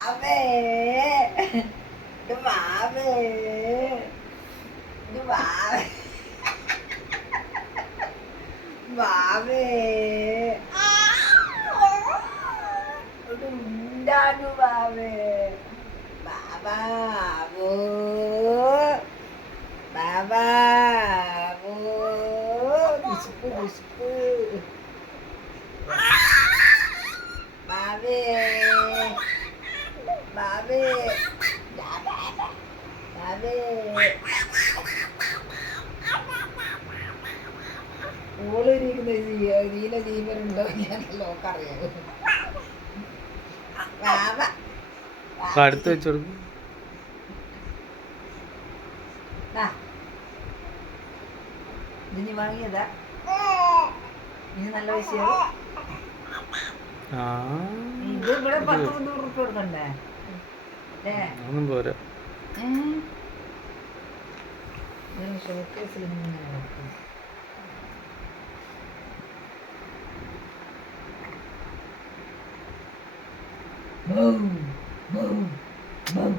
Babe, babe, babe, babe. Danu babe, baba, bu, baba, bu, dispu, dispu, babe, babe, babe. ഓളിരിക്കുന്ന നീല ജീവനുണ്ടോ ഞാനല്ലോ അറിയാം. ബാബ അടുത്ത് വെച്ച് കൊടുക്കും. ഇതിന് വാങ്ങിയതാ, ഇനി നല്ല വിഷയം. ഇത് ഇവിടെ 10-100 റുപ്യ കൊടുക്കണ്ടേ? ഒന്നും പോരാ. ഷോക്കേസിൽ ഇങ്ങനെ വെക്കും. Boom, boom, boom.